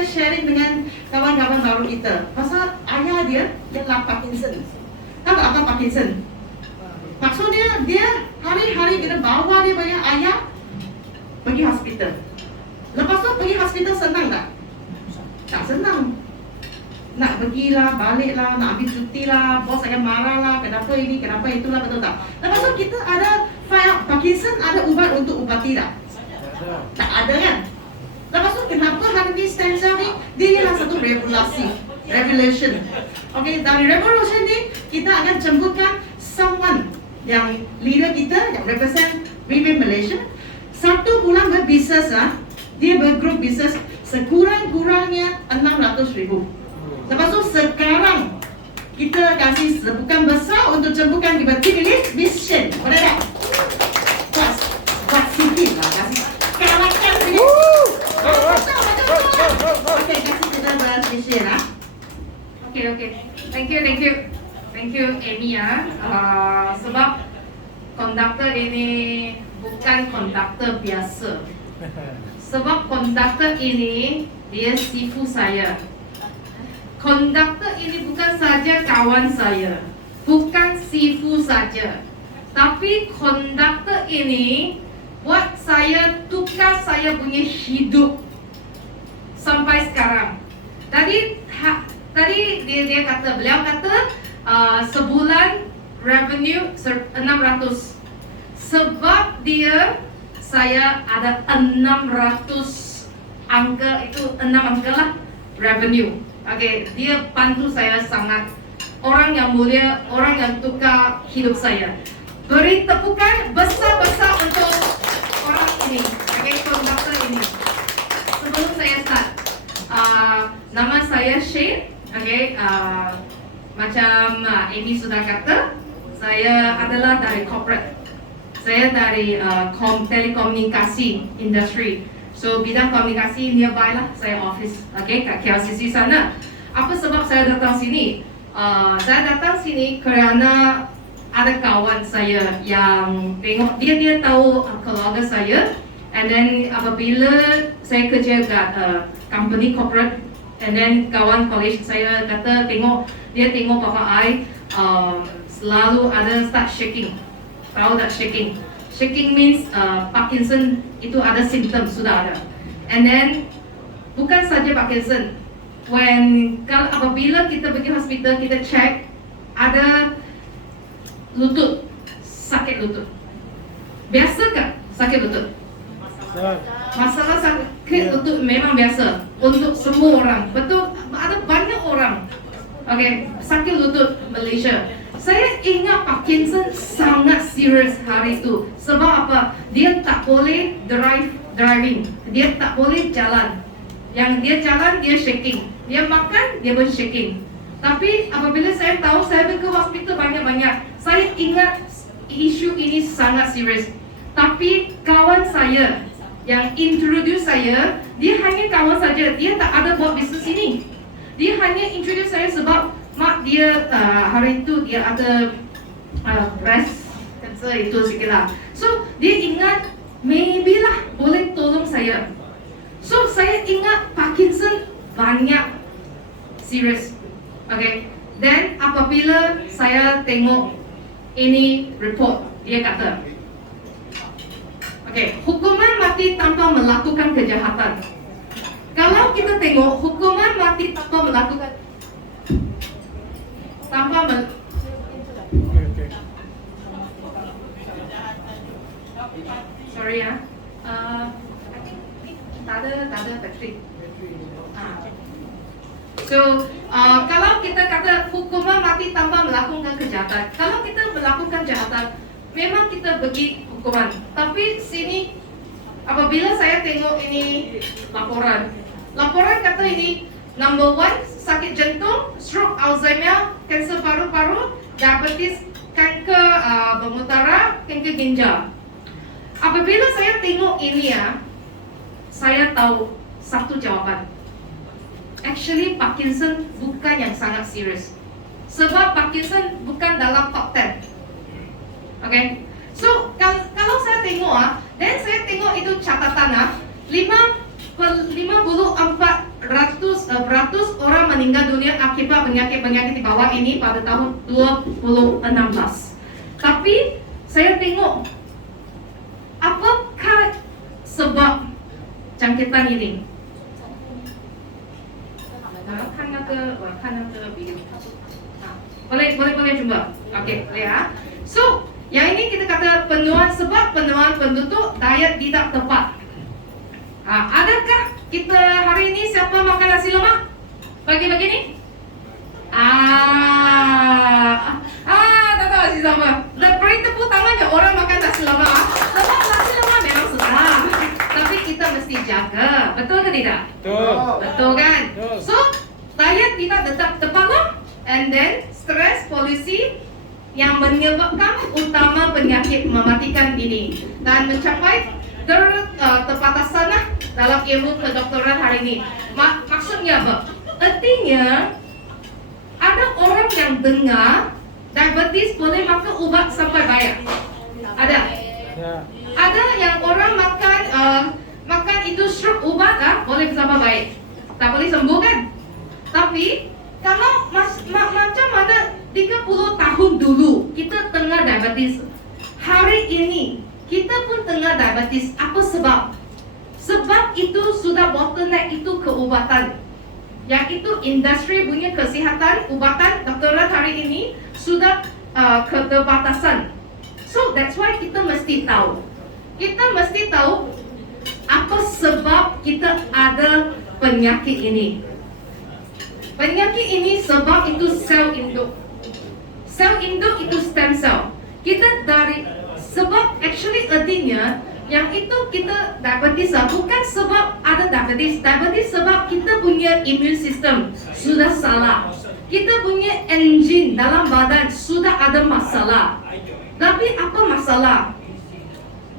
akan sharing dengan kawan-kawan baru kita pasal ayah dia lah Parkinson. Tahu tak apa Parkinson? Maksudnya dia hari-hari kita bawa dia banyak ayah pergi hospital. Lepas tu pergi hospital senang tak? Tak senang. Nak pergilah, baliklah, nak ambil cuti lah, bos akan marah lah, kenapa ini, kenapa itulah, betul tak? Lepas tu kita ada file Parkinson, ada ubat untuk ubati tak? Tak ada kan? Lepas tu kenapa hari ni stem cell ni dia ialah satu revolution. Okay, dari revolution ni kita akan jemputkan someone yang leader kita yang represent Women Malaysia. 1 bulan berbisnes lah, dia bergroup bisnes sekurang-kurangnya 600,000. Lepas tu sekarang kita kasih sebukan besar untuk jemputkan di tim ini mission. Boleh tak? Buat sikit lah, kasih kalahkan sikit. Okay, kasih kita buat mission lah. Okay. Thank you Amy ya. Sebab konduktor ini bukan konduktor biasa. Sebab konduktor ini dia sifu saya. Konduktor ini bukan saja kawan saya, bukan sifu saja, tapi konduktor ini buat saya tukar saya punya hidup sampai sekarang. Tadi beliau kata sebulan revenue 600. Sebab dia saya ada 600 angka, itu 6 angka lah revenue. Okay, dia bantu saya sangat. Orang yang mulia, orang yang tukar hidup saya. Beri tepukan besar-besar untuk orang ini, okay, konduktor ini. Sebelum saya start, nama saya Shane, okay, macam Amy sudah kata, saya adalah dari corporate. Saya dari telekomunikasi industri. So bidang komunikasi nearby lah, saya office, okay, kat KLCC sana. Apa sebab saya datang sini? Saya datang sini kerana ada kawan saya yang tengok dia tahu keluarga saya, and then apabila saya kerja kat company corporate, and then kawan college saya kata dia tengok papa I selalu ada start shaking. Tahu tak shaking? Shaking means Parkinson itu ada simptom, sudah ada. And then bukan saja Parkinson. Apabila kita pergi hospital, kita check ada lutut, sakit lutut. Biasa ke sakit lutut? Masalah sakit lutut memang biasa untuk semua orang. Betul, ada banyak orang. Okay, sakit lutut Malaysia. Saya ingat Parkinson sangat serius hari itu. Sebab apa? Dia tak boleh driving. Dia tak boleh jalan. Yang dia jalan, dia shaking. Dia makan, dia pun shaking. Tapi apabila saya tahu, saya pergi ke hospital banyak-banyak. Saya ingat isu ini sangat serius. Tapi kawan saya yang introduce saya, dia hanya kawan saja. Dia tak ada buat bisnes ini. Dia hanya introduce saya sebab mak dia hari itu dia ada breast cancer itu sikit lah. So dia ingat maybe lah boleh tolong saya. So saya ingat Parkinson banyak serius. Okay. Then apabila saya tengok ini report, dia kata, okay, hukuman mati tanpa melakukan kejahatan. Kalau kita tengok hukuman mati tanpa melakukan sorry ya, tak ada bateri. So kalau kita kata hukuman mati tanpa melakukan kejahatan, kalau kita melakukan kejahatan, memang kita bagi hukuman. Tapi sini apabila saya tengok ini laporan kata ini number 1 sakit jantung, stroke, Alzheimer, kanser paru-paru, diabetes, kanker pemutara, kanker ginjal. Apabila saya tengok ini ya, saya tahu satu jawapan. Actually Parkinson bukan yang sangat serius. Sebab Parkinson bukan dalam top 10. Okay. So kalau saya tengok dan saya tengok itu catatan 54 beratus orang meninggal dunia akibat penyakit-penyakit di bawah ini pada tahun 2016. Tapi saya tengok apakah sebab jangkitan ini? Kan ada video. Boleh cuba. Okey, boleh ya. So, yang ini kita kata sebab penuaan penduduk diet tidak tepat. Adakah kita hari ini siapa makan nasi lemak? Pagi-pagi ni? Tak tahu siapa. Beri tepuk tangan je orang makan nasi lemak. Sebab nasi lemak memang sedap. Tapi kita mesti jaga. Betul ke tidak? Betul kan? So, diet tidak tetap tepat lah. And then, stres, polusi yang menyebabkan utama penyakit mematikan ini. Dan mencapai terpatasan lah dalam ilmu kedokteran hari ini. Maksudnya apa? Artinya ada orang yang dengar diabetes boleh makan ubat sampai bayar. Ada? Ada yang orang makan itu stroke ubat boleh sampai baik. Tak boleh sembuh kan? Tapi kalau macam mana 30 tahun dulu kita tengah diabetes, hari ini kita pun tengah diabetes. Apa sebab? Sebab itu sudah bottleneck itu keubatan. Yang itu industri punya kesihatan, ubatan, doktorat hari ini sudah keterbatasan. So that's why kita mesti tahu. Kita mesti tahu apa sebab kita ada penyakit ini. Penyakit ini sebab itu sel induk. Sel induk itu stem cell. Kita dari sebab actually artinya yang itu kita diabetes bukan sebab ada diabetes. Diabetes sebab kita punya immune system sudah salah. Kita punya engine dalam badan sudah ada masalah. Tapi apa masalah?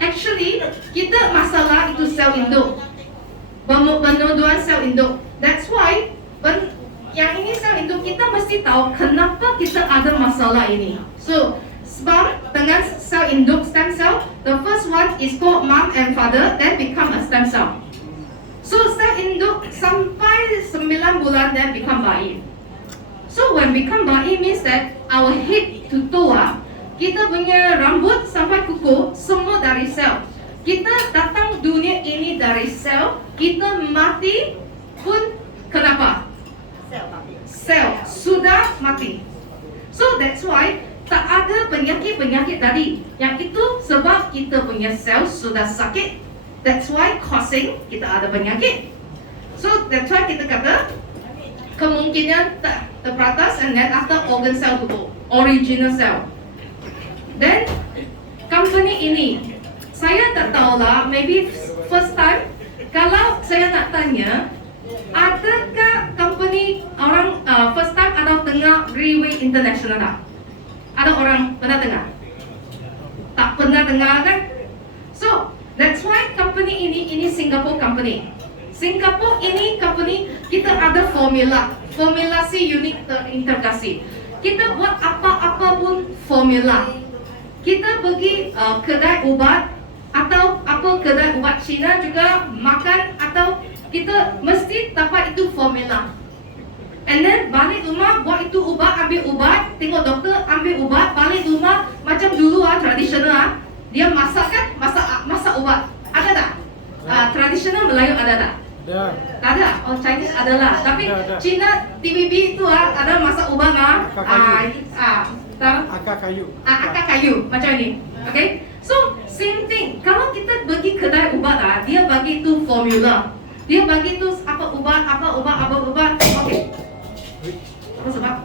Actually kita masalah itu sel induk. Penuduhan sel induk. That's why yang ini sel induk kita mesti tahu kenapa kita ada masalah ini. So sperm dengan sel induk stem cell, the first one is called mom and father, then become a stem cell. So sel induk sampai 9 bulan then become bayi. So when become bayi means that our head to toe, kita punya rambut sampai kuku semua dari sel. Kita datang dunia ini dari sel, kita mati pun kenapa? Sel sudah mati. So that's why tak ada penyakit-penyakit tadi. Yang itu sebab kita punya sel sudah sakit. That's why causing kita ada penyakit. So that's why kita kata kemungkinan terbatas and then after organ cell to go, original cell. Then company ini saya tak tahulah, maybe first time kalau saya nak tanya, adakah company orang first time atau tengah Greenway International tak? Ada orang pernah dengar? Tak pernah dengar kan? So that's why company ini Singapore company. Singapore ini company kita ada formulasi unit terintegrasi. Kita buat apa-apa pun formula. Kita pergi kedai ubat atau kedai ubat Cina juga makan atau kita mesti dapat itu formula. And then balik rumah buat itu ubat, ambil ubat, tengok doktor, ambil ubat, balik rumah macam dulu tradisional dia masak kan, masak ubat. Ada tak? Tradisional Melayu ada tak? Ada. Tak ada. Oh Chinese adalah. Tapi ada. Cina TVB itu ada masak ubat Akar kayu. Akar kayu macam ni. Okay? So same thing. Kalau kita pergi kedai ubat dia bagi tu formula. Dia bagi tu apa ubat. Okay. Apa sebab?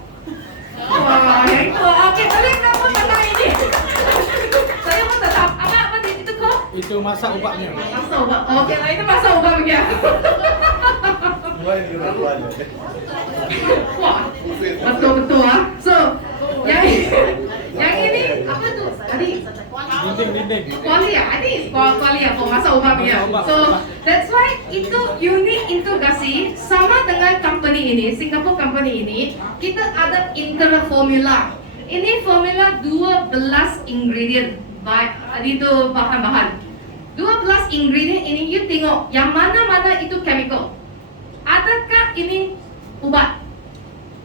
Wah, yang itu. Okay, boleh kamu tentang ini. Saya pun tetap. Apa itu kok? Itu masak ubatnya. Masak ubat. Okay lah, itu masak ubat begitu. Wah, betul-betul So, yang ini apa tu? Tadi Dinding. kuali Ini kuali masak ubat begitu. So, that's why itu unit integrasi sama dengan company ini, Singapore company ini, kita ada internal formula. Ini formula 12 ingredient. Itu bahan-bahan. 12 ingredient ini you tengok yang mana-mana itu chemical. Adakah ini ubat?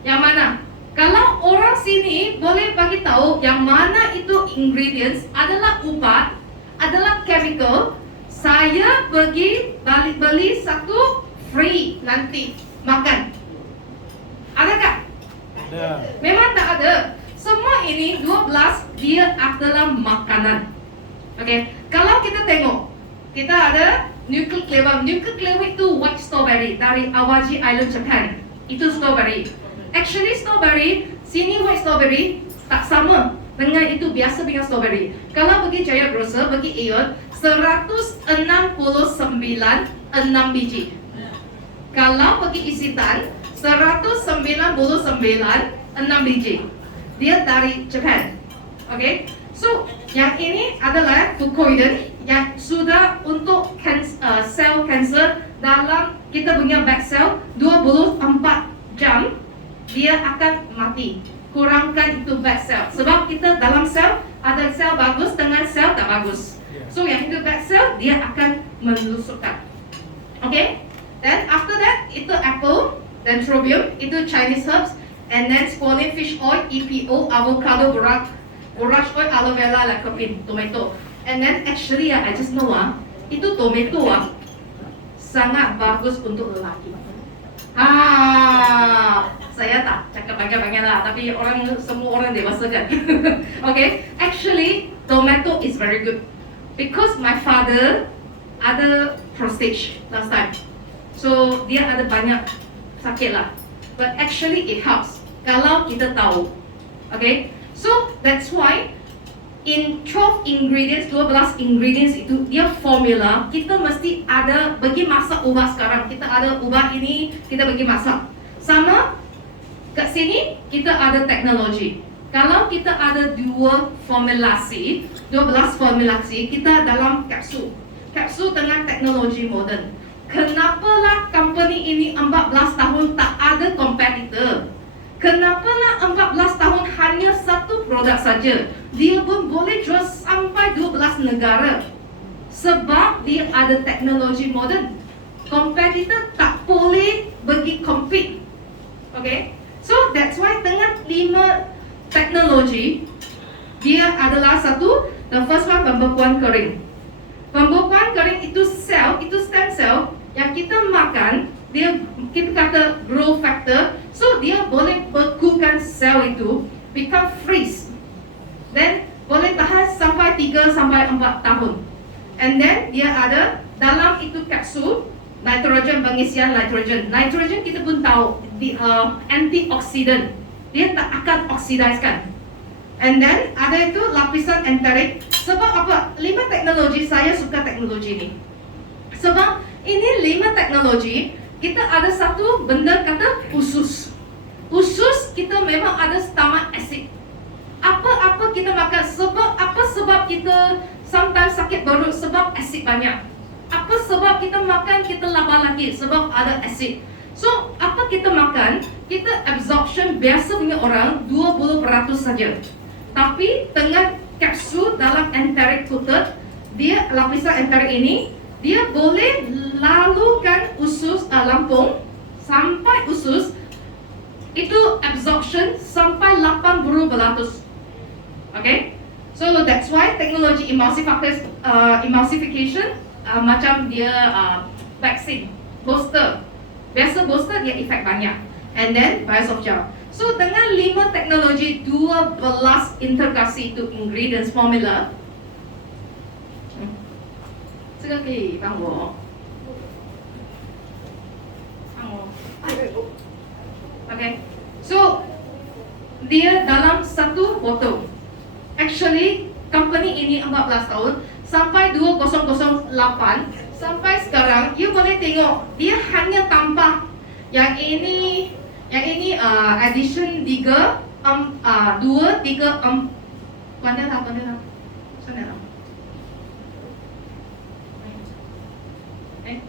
Yang mana? Kalau orang sini boleh bagi tahu yang mana itu ingredients adalah ubat, adalah chemical, saya pergi balik beli satu free nanti makan. Adakah? Ada. Memang tak ada. Semua ini 12 dia adalah makanan. Okey, kalau kita tengok, kita ada nuclear flavor. Nuclear flavor itu white strawberry dari Awaji Island, Japan. Itu strawberry. Actually strawberry, sini white strawberry tak sama dengan itu biasa dengan strawberry. Kalau pergi Jaya Grocer, pergi Aeon, 169 6 biji. Kalau pergi Isitan, 199 6 biji. Dia dari Japan. Okay? So, yang ini adalah fucoidan yang sudah untuk sel kanser dalam kita punya back cell 24 jam dia akan mati. Kurangkan itu back cell. Sebab kita dalam sel ada sel bagus dengan sel tak bagus. So yang itu back cell dia akan melusukkan. Okay? Then after that itu apple, then tropium, itu Chinese herbs, and then squalene fish oil, EPO, avocado, borage oil, aloe vera, lycopene, tomato. And then actually I just know itu tomato sangat bagus untuk lelaki. Saya tak cakap banyak-banyak lah, tapi semua orang dewasa kan. Okay, actually tomato is very good because my father ada prostate last time, so dia ada banyak sakit lah. But actually it helps kalau kita tahu. Okay, so that's why in 12 ingredients, 12 ingredients itu dia formula kita mesti ada bagi masak ubat sekarang. Kita ada ubat ini, kita bagi masak. Sama kat sini kita ada teknologi. Kalau kita ada 12 formulasi, kita dalam kapsul. Kapsul dengan teknologi moden. Kenapalah company ini 14 tahun tak ada competitor? Kenapalah 14 tahun hanya satu produk saja? Dia pun boleh jual sampai 12 negara. Sebab dia ada teknologi moden. Competitor tak boleh bagi compete. Okay? So that's why dengan 5 teknologi, dia adalah satu, the first one pembekuan kering. Pembekuan kering itu sel, itu stem cell yang kita makan, dia kita kata growth factor, so dia boleh bekukan sel itu become freeze. Then boleh tahan sampai 3 sampai 4 tahun. And then dia ada dalam itu kapsul nitrogen, pengisian nitrogen. Nitrogen kita pun tahu antioksidan. Dia tak akan oksidaiskan. And then ada itu lapisan enteric. Sebab apa? 5 teknologi, saya suka teknologi ini. Sebab ini 5 teknologi, kita ada satu benda kata usus. Usus kita memang ada stomach acid. Apa-apa kita makan, apa sebab kita sometimes sakit perut? Sebab asid banyak. Apa sebab kita makan kita lapar lagi? Sebab ada asid. So, apa kita makan, kita absorption biasa punya orang 20% saja. Tapi dengan kapsul dalam enteric coated, dia lapisan enteric ini, dia boleh lalukan usus lambung sampai usus, itu absorption sampai 80%. Okay? So that's why teknologi emulsification macam dia vaksin, booster. Biasa booster dia efek banyak. And then biosoft-gel. So dengan 5 teknologi, 12 integrasi itu ingredients formula. 这个可以帮我 Okay. So dia dalam satu botol. Actually company ini 14 tahun sampai 2008 sampai sekarang, you boleh tengok dia hanya tambah yang ini addition 3 2 3 pandai lah sana lah.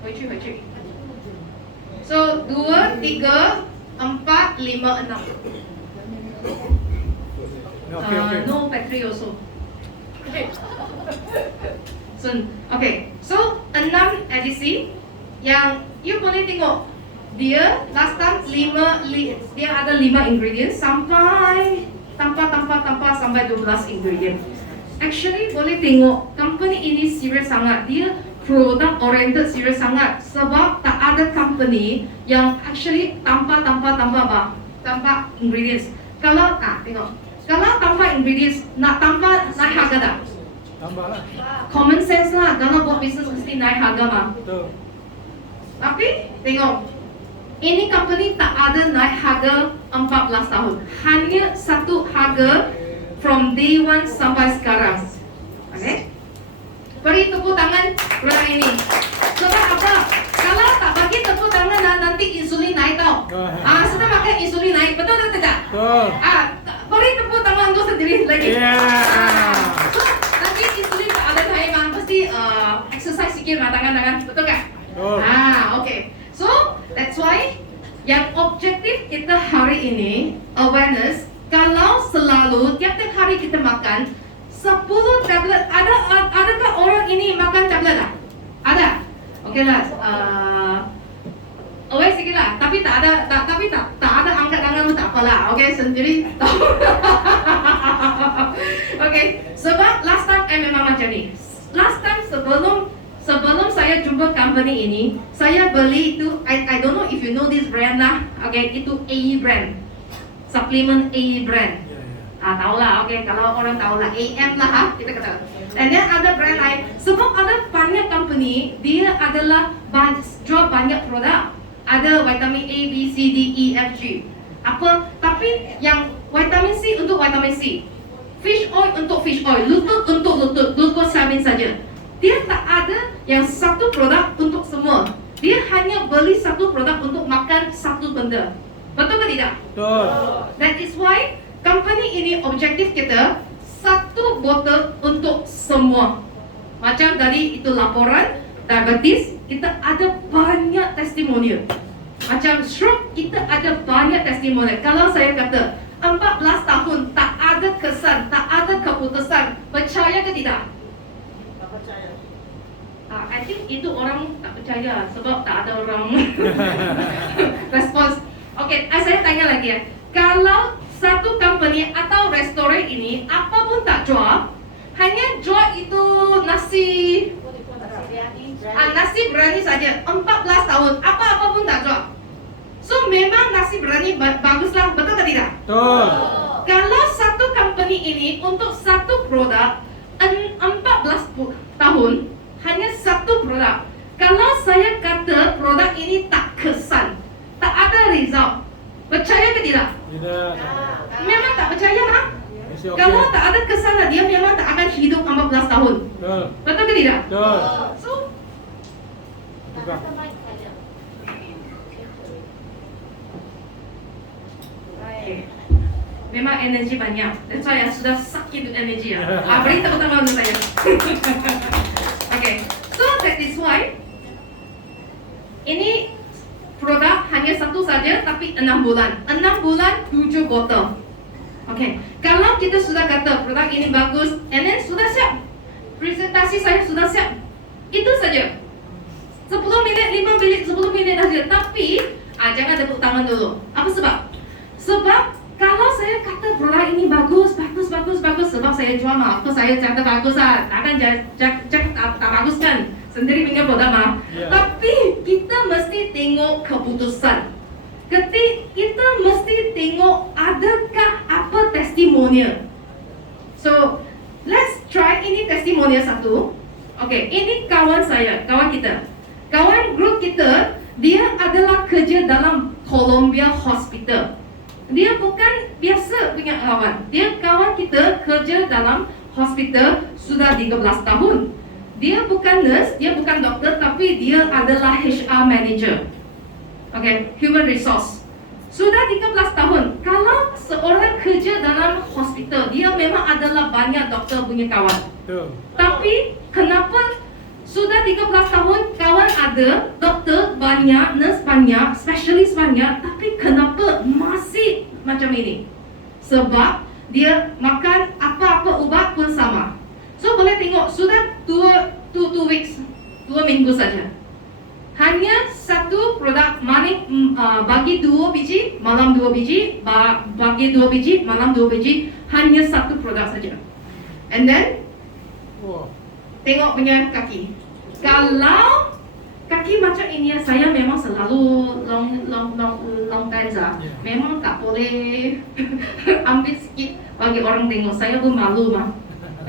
回去 So 2 3 4 5 6 Okay. No battery also. Okay, so 6 edisi yang you boleh tengok dia last time dia ada 5 ingredients sampai sampai 12 ingredient. Actually boleh tengok company ini serius sangat, dia product oriented serius sangat, sebab tak ada company yang actually tanpa ingredients. Kalau tengok, kalau tanpa ingredients nak tanpa naik harga tak? Tambah lah. Common sense lah, kalau buat bisnes mesti naik harga mah. Betul. Tapi tengok, ini company tak ada naik harga 14 tahun. Hanya satu harga from day one sampai sekarang. Okay? Beri tepuk tangan produk ini. Sebab apa? Kalau tak bagi tepuk tangan nanti insulin naik tau. Sudah makan insulin naik, betul atau tidak? Betul. Beri tepuk tangan untuk sendiri lagi. Yeah. So, nanti insulin tak ada naik mah, mesti exercise sikit mah tangan-tangan, betul kan? Betul. Okay. So, that's why yang objektif kita hari ini awareness. Kalau selalu tiap-tiap hari kita makan 10 tablet, adakah orang ini makan tablet tak? Ada. Okeylah. Aware sikit lah. Tapi tak ada angkat tangan tu tak apalah. Okay, sendiri tahu. Okay. Sebab last time memang macam ni. Last time sebelum saya jumpa company ini, saya beli itu, I don't know if you know this brand lah. Okay, itu AE brand. Supplement AE brand. Tahulah, okay, kalau orang tahulah AM lah, kita kata. And then ada brand lain. Sebab ada banyak company, dia adalah jual banyak produk. Ada vitamin A, B, C, D, E, F, G. Apa? Tapi yang vitamin C untuk vitamin C, fish oil untuk fish oil, lutut untuk lutut, glucosamine saja. Dia tak ada yang satu produk untuk semua. Dia hanya beli satu produk untuk makan satu benda. Betul ke tidak? Betul. That is why company ini objektif kita satu botol untuk semua. Macam tadi itu laporan diabetes, kita ada banyak testimonial. Macam stroke, kita ada banyak testimonial. Kalau saya kata 14 tahun tak ada kesan, tak ada keputusan, percaya ke tidak? Tak percaya. I think itu orang tak percaya sebab tak ada orang respons. Okay, saya tanya lagi ya. Kalau satu company atau restoran ini apa pun tak jual, hanya jual itu nasi berani saja, 14 tahun, apa pun tak jual. So memang nasi berani baguslah, betul ke tidak? Betul. Kalau satu company ini untuk satu produk 14 tahun hanya satu produk. Kalau saya kata produk ini tak kesan, tak ada result, percaya ke tidak? Tidak. Memang tak percaya mah. Mesti okey. Kalau tak ada kesan, dia memang tak akan hidup 14 tahun. Betul. Betul ke tidak? Betul. So, Bukan. memang energi banyak. That's why sudah sakit energi ya. Beri tepuk tangan untuk saya. Okay, so that is why ini produk hanya satu saja tapi 6 bulan. 6 bulan 7 botol. Okay, kalau kita sudah kata produk ini bagus, and then sudah siap, presentasi saya sudah siap, itu saja. 10 minit, 5 minit, 10 minit saja. Tapi jangan tepuk tangan dulu. Apa sebab? Sebab kalau saya kata produk ini bagus, sebab saya jual mah, saya cakap bagus lah, takkan cakap tak bagus kan? Sendiri punya produk mah. Yeah. Tapi kita mesti tengok keputusan. Kita mesti tengok adakah apa testimonial. So let's try ini testimonial satu. Okay, ini kawan saya, kawan kita, kawan grup kita. Dia adalah kerja dalam Columbia Hospital. Dia bukan biasa punya kawan. Dia kawan kita kerja dalam hospital sudah 13 tahun. Dia bukan nurse, dia bukan doktor, tapi dia adalah HR manager. Okay, human resource. Sudah 13 tahun. Kalau seorang kerja dalam hospital, dia memang adalah banyak doktor punya kawan. Betul. Tapi kenapa sudah 13 tahun kawan ada, doktor banyak, nurse banyak, spesialis banyak, tapi kenapa masih macam ini? Sebab dia makan apa-apa ubat pun sama. So boleh tengok sudah 2 weeks, 2 minggu saja. hanya satu produk bagi 2 biji, malam 2 biji, bagi 2 biji, malam 2 biji, hanya satu produk saja. And then Wah. tengok punya kaki. Kalau kaki macam ini, saya memang selalu long danza. Memang tak boleh ambil sikit bagi orang tengok. Saya pun malu mah.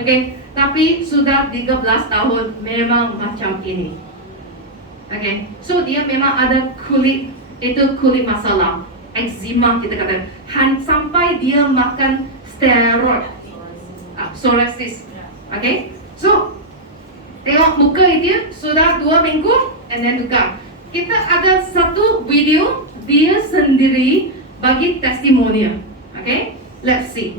Okay, tapi sudah 13 tahun memang macam ini. Okay, so dia memang ada kulit, itu kulit masalah, eczema kita kata. Sampai dia makan steroid, psoriasis. Okay, so tengok muka dia sudah 2 minggu, and then tukar. Kita ada satu video dia sendiri bagi testimonial. Okay, let's see.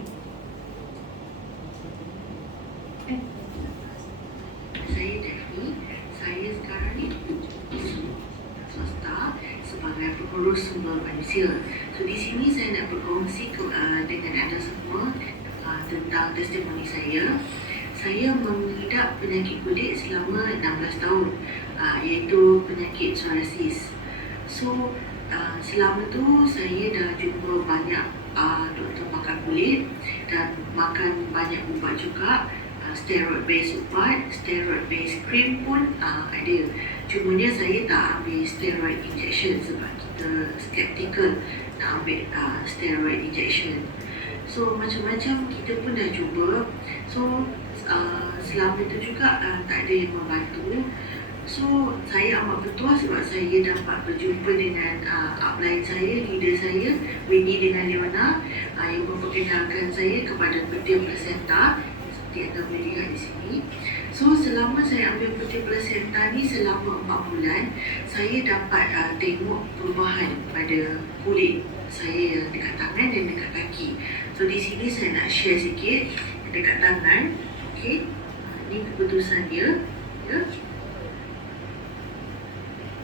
Saya Daphne, saya sekarang ni swasta sebagai pengurus sumber manusia. So di sini saya nak berkongsi dengan anda semua tentang testimoni saya. Saya mengidap penyakit kulit selama 16 tahun, iaitu penyakit psoriasis. So selama tu saya dah jumpa banyak doktor pakar kulit dan makan banyak ubat juga. Steroid based ubat, steroid based cream pun ada. Cumanya saya tak ambil steroid injection sebab kita skeptical nak ambil steroid injection. So macam-macam kita pun dah cuba. So selama itu juga tak ada yang membantu. So saya amat bertuah sebab saya dapat berjumpa dengan upline saya, leader saya, Winnie dengan Leona, yang memperkenalkan saya kepada peti plasenta seperti anda boleh lihat di sini. So selama saya ambil peti plasenta ni selama 4 bulan, saya dapat tengok perubahan pada kulit saya yang dekat tangan dan dekat kaki. So di sini saya nak share sikit dekat tangan. Okey, ini keputusan dia. Ya.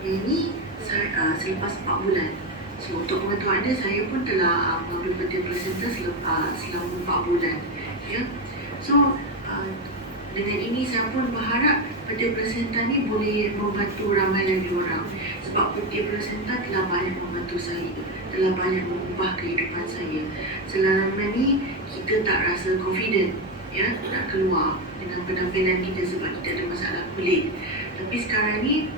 Ini saya selepas 4 bulan. So untuk pengetahuan anda, saya pun telah mengambil peti plasenta selama 4 bulan. Ya. So dengan ini saya pun berharap peti plasenta ni boleh membantu ramai lagi orang. Sebab peti plasenta telah banyak membantu saya, telah banyak mengubah kehidupan saya. Selama ni kita tak rasa confident ya nak keluar dengan penampilan kita sebab kita ada masalah kulit. Tapi sekarang ni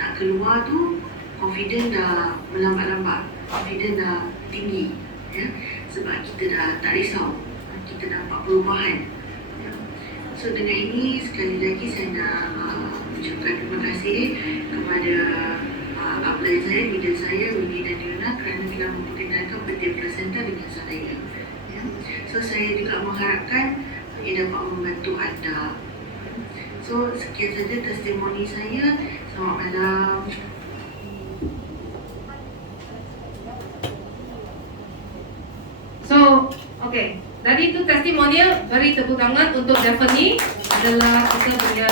nak keluar tu confident dah melambat-lambat, confident dah tinggi ya, sebab kita dah tak risau, kita nampak perubahan ya. So dengan ini sekali lagi saya nak ucapkan terima kasih kepada upline saya, leader saya, Winnie dan Leona, kerana telah memperkenalkan peti plasenta dengan saya ya. So saya juga mengharapkan ia dapat membantu anda. So sekian saja testimoni saya. Selamat malam. So, okay. Tadi itu testimonial, beri tepuk tangan untuk Daphne adalah kita punya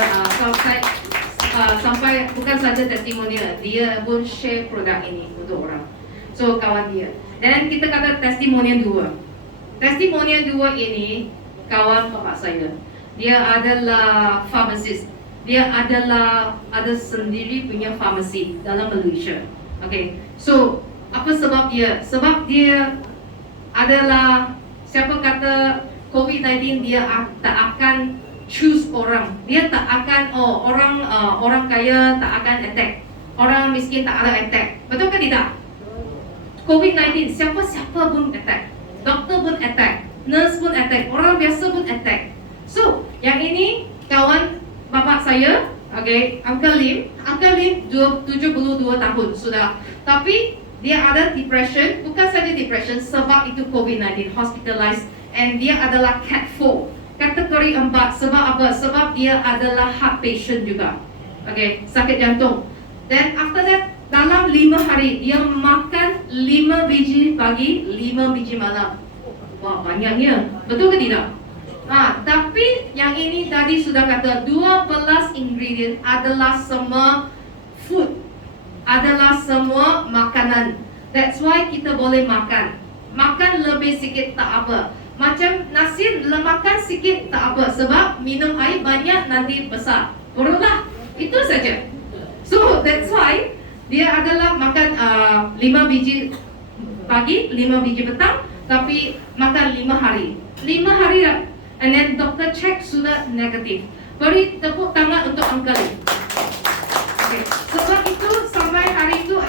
sampai bukan saja testimonial, dia pun share produk ini untuk orang. So kawan dia. Dan kita kata testimonial 2. Testimonial 2 ini kawan bapak saya. Dia adalah pharmacist. Dia adalah ada sendiri punya farmasi dalam Malaysia. Okay. So apa sebab dia? Sebab dia adalah, siapa kata COVID-19 dia tak akan choose orang. Dia tak akan orang kaya tak akan attack, orang miskin tak akan attack. Betul ke tidak? COVID-19 siapa pun attack, doktor pun attack, nurse pun attack, orang biasa pun attack. So yang ini kawan bapak saya, okay, Uncle Lim 72 tahun sudah, tapi dia ada depression, bukan saja depression sebab itu COVID-19, hospitalized, and dia adalah Cat 4, kategori 4. Sebab apa? Sebab dia adalah heart patient juga, okay, sakit jantung. Then after that, dalam 5 hari dia makan 5 biji pagi, 5 biji malam. Wah, banyaknya, betul ke tidak? Tapi yang ini tadi sudah kata 12 ingredient adalah semua food, adalah semua makanan. That's why kita boleh makan. Makan lebih sikit tak apa. Macam nasi makan sikit tak apa. Sebab minum air banyak nanti besar perutlah. Itu saja. So that's why dia adalah makan 5 biji pagi, 5 biji petang, tapi makan 5 hari. 5 hari lah. And then doktor check sudah negatif. Beri tepuk tangan untuk uncle. Okay. Sebab itu sampai hari itu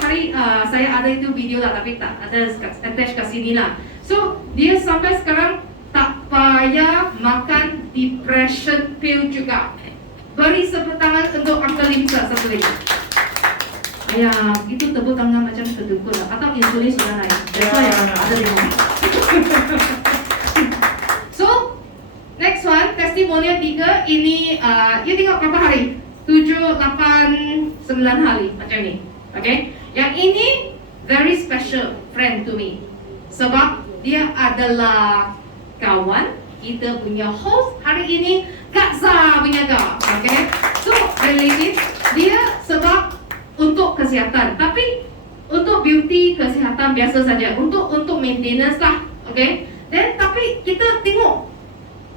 saya ada itu video lah, tapi tak ada attach kat sini lah. So dia sampai sekarang tak payah makan depression pill juga. Beri tepuk tangan untuk uncle Limsa satu lagi. Ayah, itu tepuk tangan macam kedukul lah. Atau insulin sudah naik. That's why ada 5. So next one, testimonial 3. Ini you tengok berapa hari? 7, 8, 9 hari macam ni. Okay. Yang ini very special friend to me. Sebab dia adalah kawan kita punya host hari ini, Kak Zah punya kak. Okay. So related dia sebab untuk kesihatan, tapi untuk beauty kesihatan biasa saja. Untuk maintenance lah. Okay. Then tapi kita tengok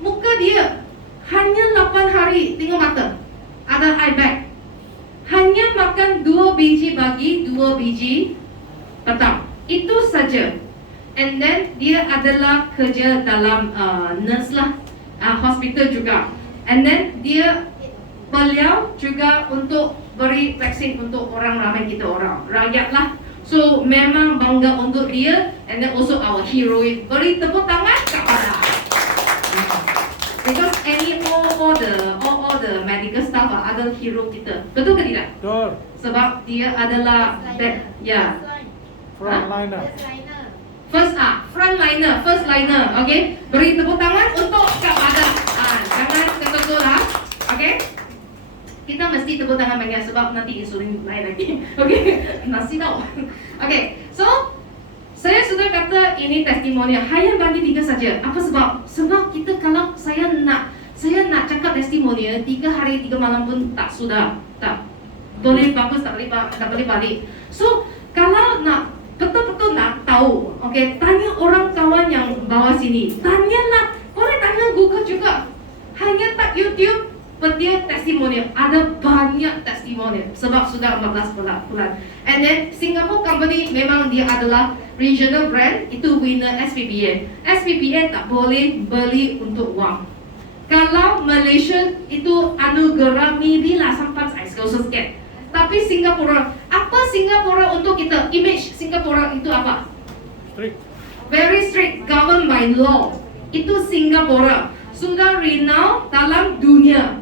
muka dia hanya 8 hari tengok mata. Ada eye bag. Hanya makan 2 biji pagi, 2 biji petang. Itu saja. And then dia adalah kerja dalam nurse lah, hospital juga. And then beliau juga untuk beri vaksin untuk orang ramai kita orang rakyat lah. So memang bangga untuk dia. And then also our hero. Beri tepuk tangan kepada. Because all the medical staff ada hero kita. Betul ke tidak? Betul. Sebab dia adalah Frontliner. first liner. Okay? Beri tepuk tangan untuk Kak Pada. Jangan ketukul lah. Okay? Kita mesti tepuk tangan banyak sebab nanti insulin naik lagi. Okay? Nasi tau. Okay. So saya sudah kata ini testimonial. Hanya bagi 3 saja. Apa sebab? Sebab kita kalau saya nak cakap testimonial 3 hari 3 malam pun tak sudah. Tak boleh bagus, tak boleh balik. So kalau nak betul-betul nak tahu, okay, tanya orang kawan yang bawah sini. Tanyalah, boleh tanya Google juga. Hanya tak YouTube petia testimonial. Ada banyak testimonial sebab sudah 14 bulan. And then Singapore company memang dia adalah regional brand, itu winner SPBA. SPBA tak boleh beli untuk wang. Kalau Malaysia itu anugerah maybe lah sometimes I also scared. Tapi Singapura, apa Singapura untuk kita? Image Singapura itu apa? Strict. Very strict, governed by law. Itu Singapura. Sudah renowned dalam dunia.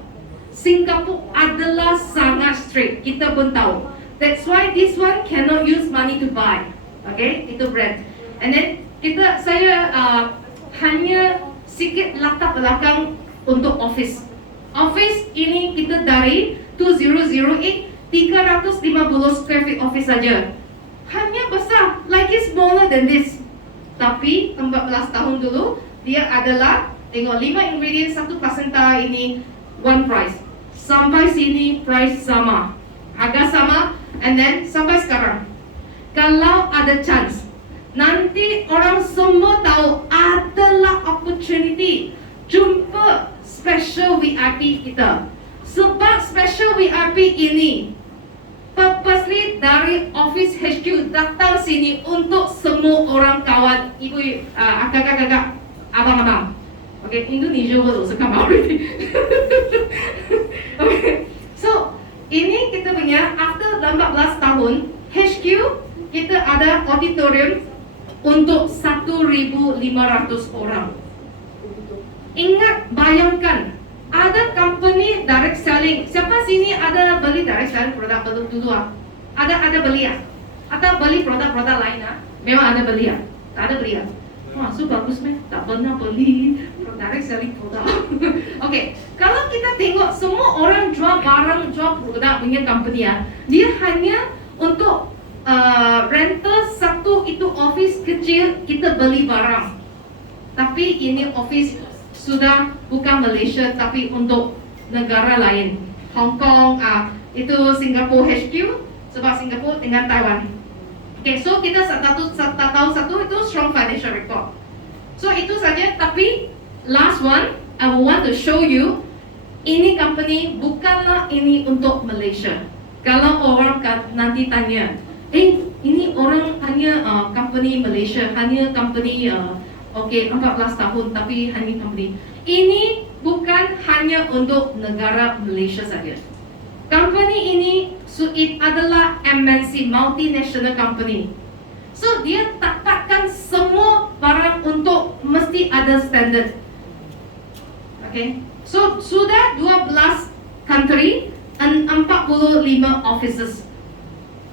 Singapura adalah sangat strict. Kita pun tahu. That's why this one cannot use money to buy. Okay, itu brand. And then saya hanya sikit latar belakang untuk office. Office ini kita dari 2008 350 square feet office saja. Hanya besar, like it's smaller than this. Tapi 14 tahun dulu dia adalah tengok 5 ingredient, 1 placenta ini one price. Sampai sini price sama, harga sama, and then sampai sekarang. Kalau ada chance, nanti orang semua tahu adalah opportunity jumpa special VIP kita. Sebab special VIP ini purposely dari office HQ datang sini untuk semua orang kawan, ibu, kakak, abang-abang. Okay, Indonesia word also come out already. Okay, so ini kita punya after 14 tahun HQ kita ada auditorium untuk 1,500 orang. Ingat, bayangkan ada company direct selling. Siapa sini ada beli direct selling produk dulu? Ada beli ya? Atau beli produk-produk lain ya? Memang ada beli ya? Tak ada beli ya? Wah, so bagus meh. Tak pernah beli direct selling produk. Okay, kalau kita tengok semua orang jual barang, jual produk punya company ya, dia hanya untuk rental satu itu office kecil kita beli barang. Tapi ini office sudah bukan Malaysia tapi untuk negara lain. Hong Kong, itu Singapore HQ sebab Singapore dengan Taiwan. Okay, so kita tahu satu itu strong financial record. So itu saja. Tapi last one, I want to show you. Ini company bukanlah ini untuk Malaysia. Kalau orang nanti tanya, ini orang hanya company Malaysia, hanya company 14 tahun tapi hanya company. Ini bukan hanya untuk negara Malaysia saja. Company ini adalah MNC, multinational company. So dia takkan semua barang untuk mesti ada standard. Okay. So sudah 12 country and 45 offices.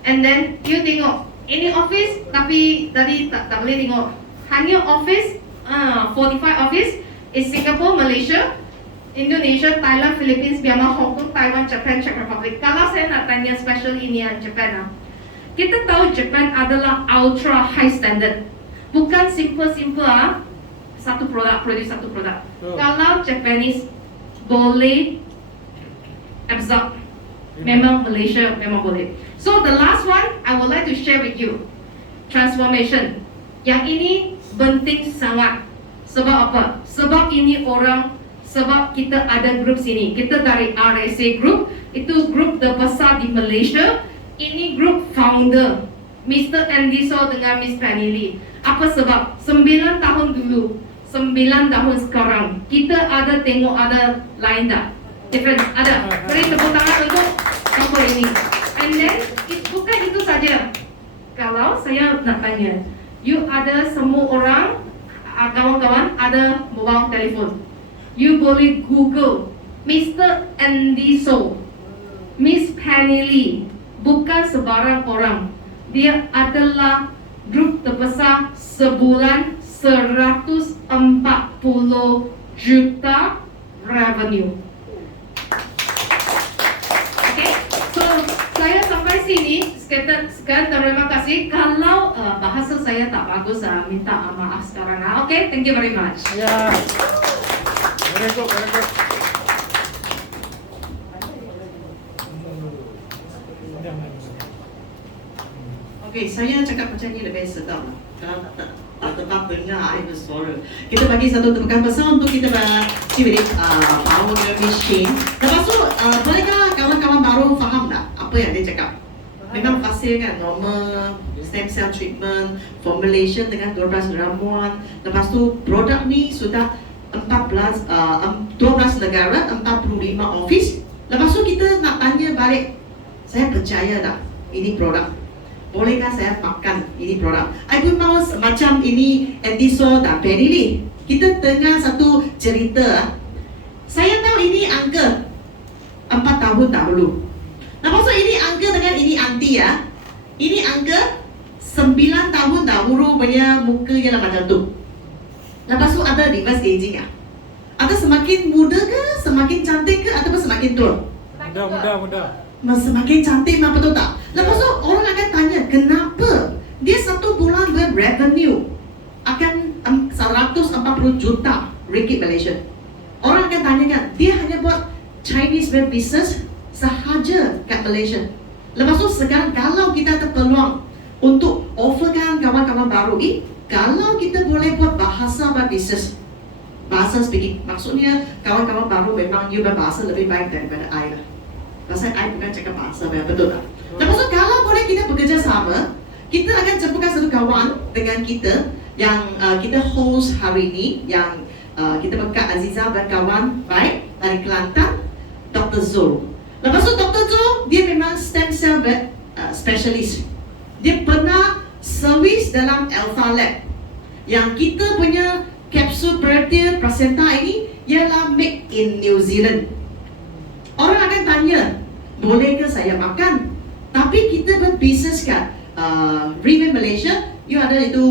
And then you tengok ini office tapi tadi tak boleh tengok. Hanya office 45 office is Singapore, Malaysia, Indonesia, Thailand, Philippines, Myanmar, Hong Kong, Taiwan, Japan, Czech Republic. Kalau saya nak tanya special ini Japan kita tahu Japan adalah ultra high standard. Bukan simple satu produk, produce satu produk. Kalau Japanese boleh absorb, memang Malaysia memang boleh. So the last one I would like to share with you, transformation. Yang ini penting sangat. Sebab apa? Sebab ini sebab kita ada grup sini. Kita dari RSA Group, itu grup terbesar di Malaysia. Ini grup founder Mr. Andy So dengan Miss Penny Lee. Apa sebab? 9 tahun dulu, 9 tahun sekarang, kita ada tengok ada lain tak? Different, ada. Beri tepuk tangan untuk apa ini. And then, bukan itu saja. Kalau saya nak tanya, you ada semua orang, kawan-kawan ada mobile telefon. You boleh Google Mr. Andy So, Miss Penny Lee. Bukan sebarang orang. Dia adalah grup terbesar sebulan 140 juta revenue. Okay, so saya sampai sini. Sekian terima kasih. Kalau bahasa saya tak bagus, minta maaf sekarang. Okay, thank you very much. Ya. Very good, very good. Okay, saya cakap macam ni lebih sedap lah. Kalau tak tetap dengar, I bersuara. Kita bagi satu tepukan besar untuk kita beri power machine. Lepas tu, bolehkah kawan-kawan baru faham tak apa yang dia cakap? Memang fasih kan, normal stem cell treatment, formulation dengan 12 ramuan. Lepas tu, produk ni sudah 12 negara, 45 office. Lepas tu kita nak tanya balik, saya percaya tak ini produk? Bolehkah saya makan ini produk? I pun tahu macam ini Andy So dan Penny Lee. Kita dengar satu cerita. Saya tahu ini uncle 4 tahun dahulu. Lepas tu ini uncle dengan ini auntie ya. Ini uncle 9 tahun dahulu punya muka dia macam tu. Lepas tu ada reverse aging ya. Ada semakin muda ke, semakin cantik ke, ataupun semakin tua? Muda. Semakin cantik, apa betul tak? Lepas tu orang akan tanya, kenapa dia 1 bulan revenue akan 140 juta ringgit Malaysia? Orang akan tanya kan, dia hanya buat Chinese web business sahaja kat Malaysia. Lepas tu sekarang kalau kita ada peluang untuk offerkan kawan-kawan baru, kalau kita boleh buat bahasa web business, bahasa speaking, maksudnya kawan-kawan baru memang you berbahasa lebih baik daripada I lah. Pasal I bukan cakap bahasa, betul tak? Lepas tu kalau boleh kita bekerja sama, kita akan jemputkan satu kawan dengan kita yang kita host hari ini, yang kita berkat Aziza dan kawan baik dari Kelantan, Dr. Zul. Lepas tu Dr. Zul, dia memang stem cell specialist. Dia pernah servis dalam Alpha Lab. Yang kita punya kapsul perhatian placenta ini ialah made in New Zealand. Orang akan tanya, bolehkah saya makan? Tapi kita berbisnes kat Remain Malaysia, you ada itu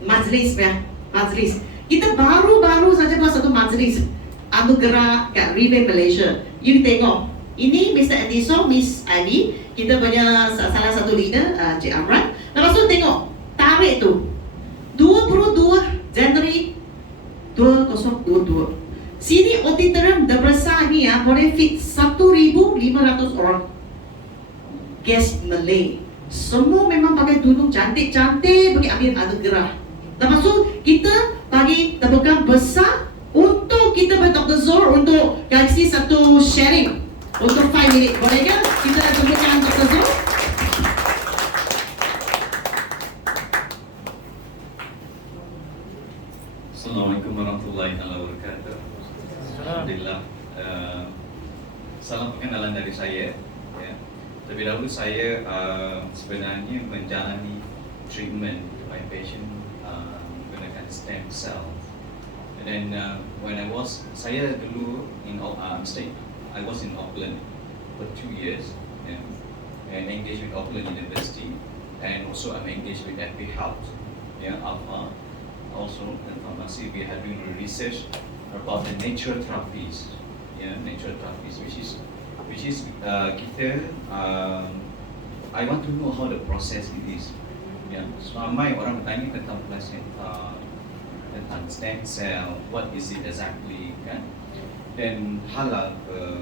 majlis ya, majlis. Kita baru saja buat satu majlis anugerah kat Remain Malaysia. You tengok, ini Mr. Andy So, Miss Ivy, kita punya salah satu leader, Cik Amran. Lepas tu tengok, tarikh tu 22 Januari 2022. Sini auditorium terbesar ni ya, boleh fit 1,500 orang. Guest Malay. Semua memang pakai tudung cantik-cantik, pergi ambil anugerah. Lepas tu kita bagi tepukan besar untuk kita Dr. Zul untuk kasih satu sharing untuk 5 minit. Boleh ke? Kita nak temukan Dr. Zul. Assalamualaikum warahmatullahi wabarakatuh. Alhamdulillah. Salam perkenalan dari saya. Ya. Terlebih dahulu saya sebenarnya menjalani treatment my patient menggunakan stem cell. And then when saya dulu I was in Auckland for 2 years, yeah, and engaged with Auckland University, and also I'm engaged with FP Health, yeah, Alpha. Also in pharmacy we are doing research about the natural therapies, yeah, natural therapies, which is kita I want to know how the process it is, yeah. So ramai orang bertanya tentang placenta, tentang stem cell, what is it exactly, kan? Dan halal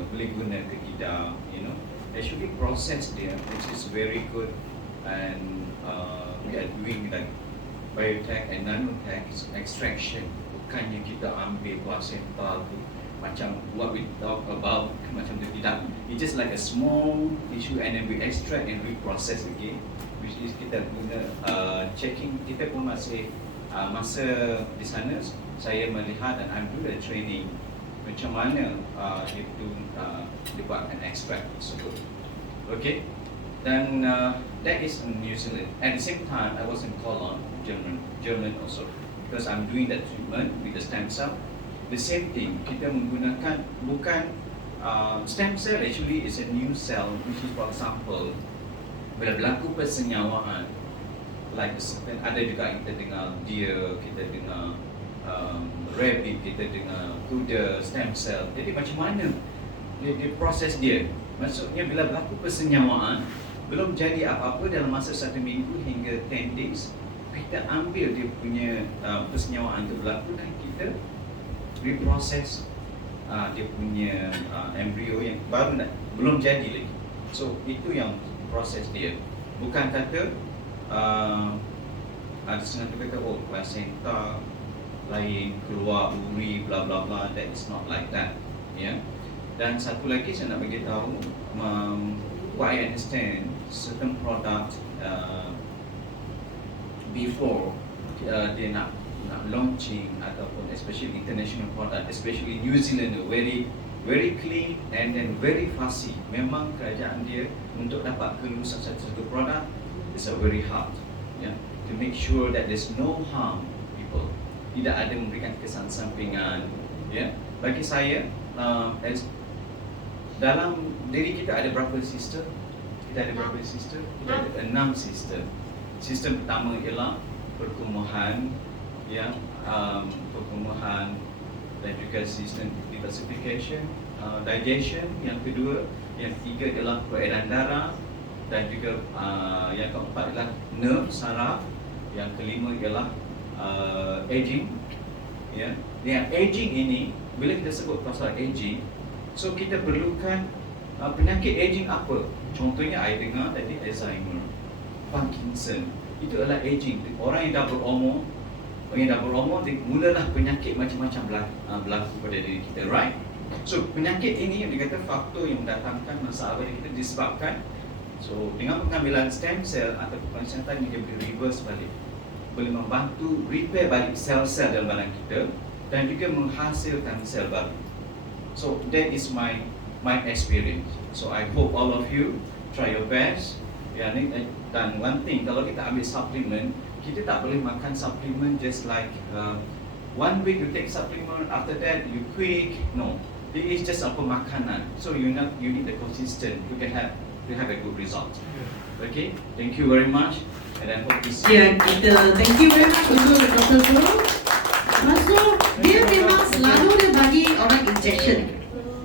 boleh guna ke tidak, you know. Actually process dia which is very good, and we are doing like biotech and nanotech extraction. Bukannya kita ambil placenta tu macam what we talk about macam tu, tidak. It's just like a small tissue and then we extract and reprocess again, which is kita guna checking. Kita pun masih masa di sana saya melihat dan I'm doing the training macam mana itu dibuatkan extract tersebut. Okay, dan that is in New Zealand. At the same time I was in Cologne, German also, because I'm doing that treatment with the stem cell. The same thing, kita menggunakan bukan stem cell actually is a new cell, which is for example bila berlaku persenyawaan, like ada juga kita dengar deer, kita dengar rabbit, kita dengar kuda, stem cell. Jadi macam mana dia proses dia? Maksudnya bila berlaku persenyawaan belum jadi apa-apa dalam masa 1 minggu hingga 10 days, kita ambil dia punya persenyawaan itu berlaku dan kita reproses dia punya embrio yang baru belum jadi lagi. So itu yang proses dia. Bukan kata ada setengah tu kata oh placenta lain keluar uri bla bla bla. That is not like that, yeah. Dan satu lagi saya nak bagi tahu, what I understand, certain product before dia nak launching ataupun especially international product, especially New Zealand, very clean and then very fussy. Memang kerajaan dia untuk dapat keluar satu produk is a very hard, yeah, to make sure that there's no harm people, tidak ada memberikan kesan sampingan, yeah. Bagi saya dalam diri kita ada berapa sistem? Kita ada berapa sistem? Kita ada 6 sistem. Sistem pertama ialah perkumuhan, ya, perkumuhan dan juga sistem detoxification, digestion. Yang kedua, yang ketiga ialah peredaran darah, dan juga yang keempat ialah nerve saraf. Yang kelima ialah aging, ya. Yang aging ini, bila kita sebut pasal aging, so kita perlukan penyakit aging apa? Contohnya I dengar tadi Alzheimer, Parkinson, itu adalah aging. Orang yang dah berumur, mulalah penyakit macam-macam berlaku pada diri kita, right? So penyakit ini yang dikata faktor yang mendatangkan masalah pada kita disebabkan, so dengan pengambilan stem cell atau placenta ini dia boleh reverse balik, boleh membantu repair balik sel-sel dalam badan kita dan juga menghasilkan sel baru. So that is my experience. So I hope all of you try your best. Ya, dan one thing, kalau kita ambil supplement, kita tak boleh makan supplement just like 1 week you take supplement, after that you quit. No, it is just a pemakanan. So you need the consistent. You can have a good result. Okay, thank you very much, and I hope this. Ya, kita thank you very much untuk Dr. Zul. Maksud dia memang selalu dia bagi orang injection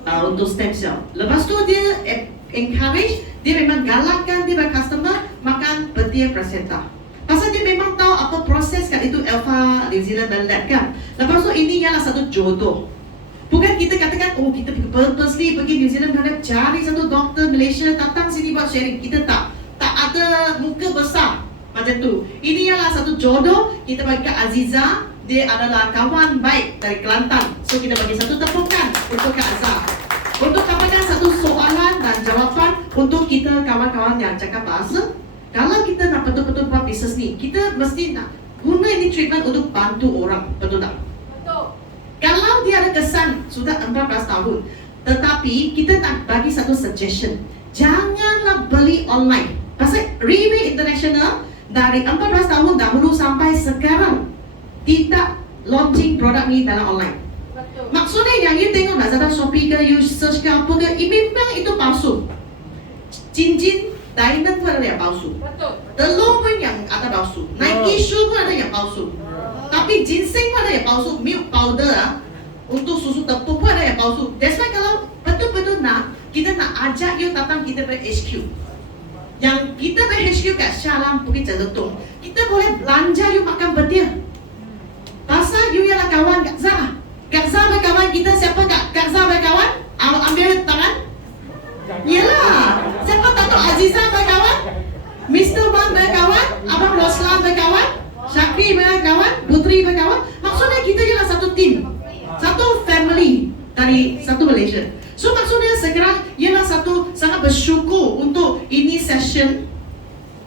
untuk stem cell. Lepas tu dia encourage, dia memang galakkan dia bagi customer makan petia placenta. Pasal dia memang tahu apa proses kat itu Alpha, New Zealand dan lab kan. Lepas tu ini ialah satu jodoh. Bukan kita katakan, oh kita purposely pergi New Zealand kerana cari satu doktor Malaysia datang sini buat sharing. Kita tak ada muka besar macam tu. Ini ialah satu jodoh. Kita bagi Kak Aziza, dia adalah kawan baik dari Kelantan. So kita bagi satu tepukan untuk Kak Azhar. Untuk dapatkan satu soalan jawapan untuk kita kawan-kawan yang cakap bahasa. Kalau kita nak betul-betul buat bisnes ni, kita mesti nak guna ini treatment untuk bantu orang, betul tak? Betul. Kalau dia ada kesan sudah 14 tahun, tetapi kita nak bagi satu suggestion, janganlah beli online. Pasal Riway International dari 14 tahun dahulu sampai sekarang tidak launching produk ni dalam online. Betul. Maksudnya yang you tengok Lazada, Shopee ke, you search ke apa ke, memang itu palsu. Cincin, diamond pun ada yang palsu. Betul. Telur pun yang ada palsu. Nike shoe pun ada yang palsu. Tapi ginseng pun ada yang palsu. Milk powder untuk susu tepung pun ada yang palsu. That's why kalau betul-betul nak, kita nak ajak you datang kita punya HQ. Yang kita punya HQ kat Shah Alam Bukit Jelutong, kita boleh belanja you makan petir. Pasal you ialah kawan Kak Zah. Kak Zah berkawan kita, siapa Kak Zah berkawan? Ambil tangan. Yelah, siapa Dato' Azizah berkawan? Mr. Wan berkawan? Abang Roslan berkawan? Syakri berkawan? Putri berkawan? Maksudnya kita ialah satu tim, satu family dari satu Malaysia. So maksudnya sekarang ialah satu sangat bersyukur untuk ini session.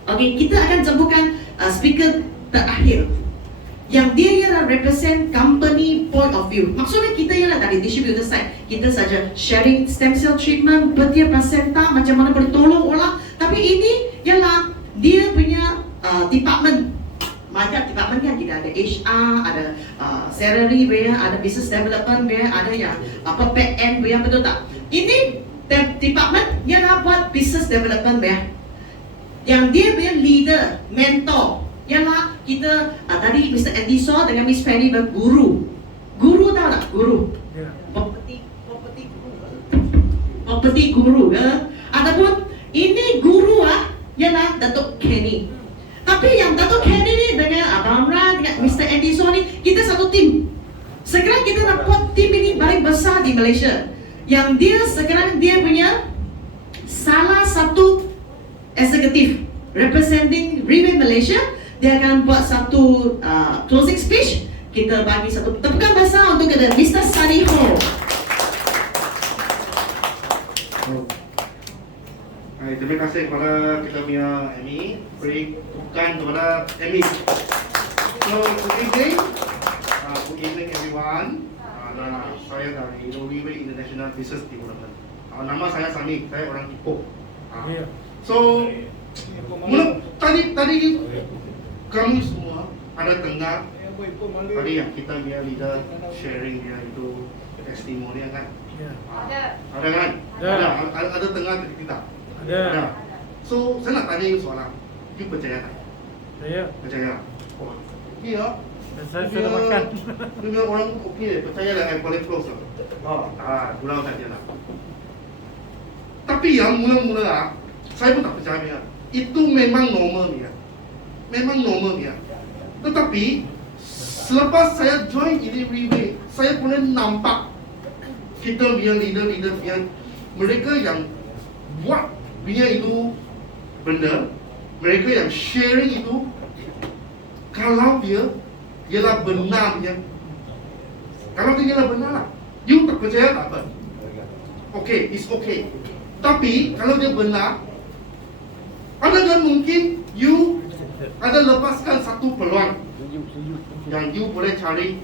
Okay, kita akan jemputkan speaker terakhir yang dia ialah represent company point of view. Maksudnya kita ialah dari distributor side, kita saja sharing stem cell treatment, petir placenta, macam mana boleh tolong orang. Tapi ini ialah dia punya department. Macam department kan kita ada HR, ada salary punya, ada business development punya, ada yang apa back end punya, betul tak? Ini department ialah buat business development punya. Yang dia punya leader, mentor ialah kita tadi Mr. Andy Saw dengan Miss Penny berguru. Guru tahu tak? Guru. Ya. Property guru ke? Ataupun ini guru ialah Datuk Kenny. Tapi yang Datuk Kenny ni dengan Abang Amran, dengan Mr. Andy Saw ni, kita satu tim. Sekarang kita nak buat tim ini paling besar di Malaysia. Yang dia sekarang dia punya salah satu eksekutif representing Riway Malaysia. Dia akan buat satu closing speech. Kita bagi satu tepukan besar untuk kita Mr. Sunny Ho. Hai, terima kasih kepada kita punya Amy. Beri tepukan kepada Amy. So, good evening everyone. Saya dari Riway International Business Development. Nama saya Sunny, saya orang Ipoh. Ya. So, tadi kamu semua ada dengar tadi yang kita punya leader sharing dia itu testimoni kan? Ya. Ada kan? Ada. Ada dengar dari kita? Ada. So, saya nak tanya you soalan. You percaya tak? Saya. Percaya? Oh, iya. Saya sudah makan. Dia bilang orang okey, percaya dah yang boleh close. Oh, pulau saja lah. Tapi yang mula-mula saya pun tak percaya. Itu memang normal dia. Memang normal dia. Tetapi selepas saya join ini Riway, saya boleh nampak kita punya leader-leader yang mereka yang buat punya itu benda, mereka yang sharing itu, kalau dia ialah benar dia, kalau dia ialah benar lah, you tak percaya tak apa, okay, it's okay. Tapi kalau dia benar, adakah mungkin you ada lepaskan satu peluang yang you boleh cari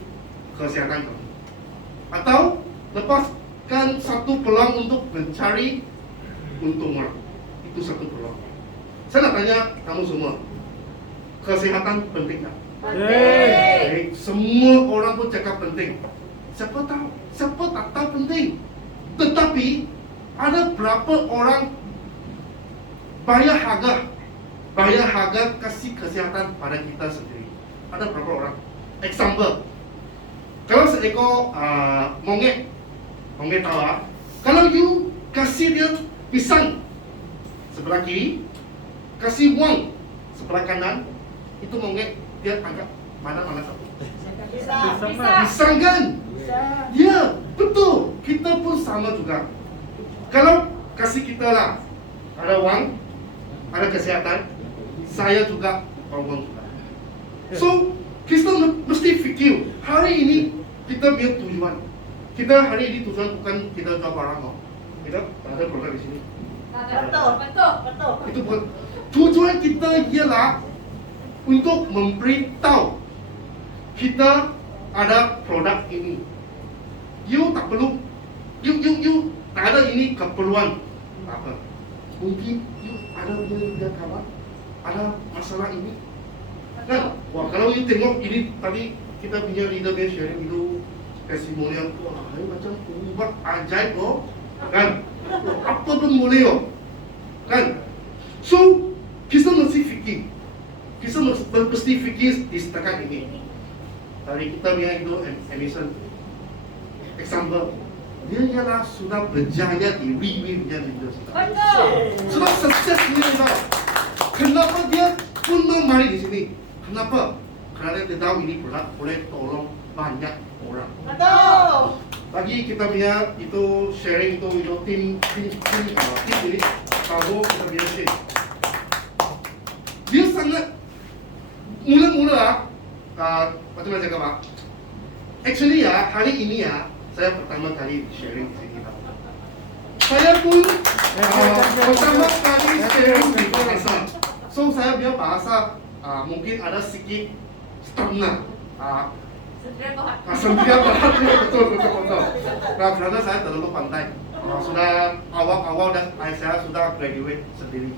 kesihatan kamu, atau lepaskan satu peluang untuk mencari untung orang. Itu satu peluang. Saya nak tanya kamu semua, kesihatan penting tak? Penting. Semua orang pun cakap penting. Siapa tahu? Siapa tak tahu penting? Tetapi ada berapa orang bayar harga kasih kesihatan pada kita sendiri? Ada berapa orang? Example, kalau seekor monyet tahu kalau you kasih dia pisang sebelah kiri, kasih uang sebelah kanan, itu monyet dia anggap mana satu? Pisang kan? Ya, betul. Kita pun sama juga. Kalau kasih kita lah, ada uang, ada kesihatan, saya juga uang juga. So, kita mesti fikir, hari ini kita punya tujuan. Kita hari ini tujuan bukan kita jual barang, kita ada produk di sini. Betul. Itu bukan. Tujuan kita ialah untuk memberitahu kita ada produk ini. You tak perlu, you tak ada ini keperluan apa. Mungkin you ada dia kawan, ada masalah ini. Kan? Wah, kalau you tengok ini tadi kita punya leader dia sharing dulu testimonial, wah, ini macam ubat ajaib loh, kan? Apa pun boleh loh, kan? So, kita mesti fikir, di setakat ini. Tadi kita punya itu Emerson, example, dia ialah sudah berjaya di Wiwi punya leader. Sudah sukses dia tahu. Kenapa dia pun mau mari di sini? Kenapa? Karena dia tahu ini produk boleh tolong banyak orang. Lagi kita punya itu sharing itu tim ini tahu kita punya share. Dia sangat mula-mula macam mana cakap Pak? Actually ya hari ini ya saya pertama kali sharing di sini. Saya pun pertama kali sharing di Quezon. So saya biar bahasa mungkin ada sedikit setengah. Sendirian betul. Nah, karena saya terlalu pandai. Sudah awal dan saya sudah graduate sendiri.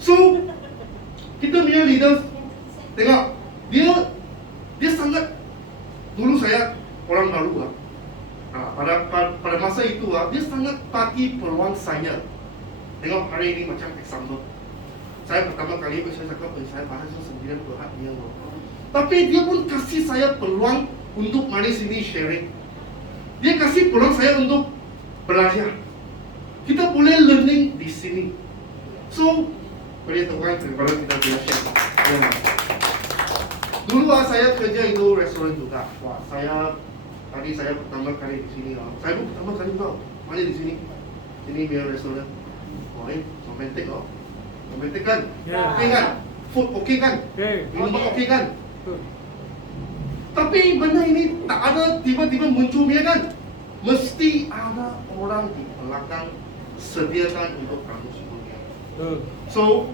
So kita punya leaders tengok dia sangat dulu saya orang baru pada masa itu dia sangat bagi peluang saya. Tengok hari ini macam example. Saya pertama kali saya cakap saya bahasa sendirian berhak dia. Tapi dia pun kasih saya peluang untuk mari sini sharing. Dia kasih peluang saya untuk belajar. Kita boleh learning di sini. So, boleh tahu daripada kita belajar. Ya. Dulu saya kerja itu restoran juga. Wah, tadi saya pertama kali di sini. Saya pun pertama kali tahu. Mari di sini. Ini biar restoran. Wah, romantik loh. Romantik kan? Ya. Okey kan? Food okey kan? Minuman okey kan? Tapi benda ini tak ada tiba-tiba muncul ya kan? Mesti ada orang di belakang sediakan untuk kamu semuanya. So,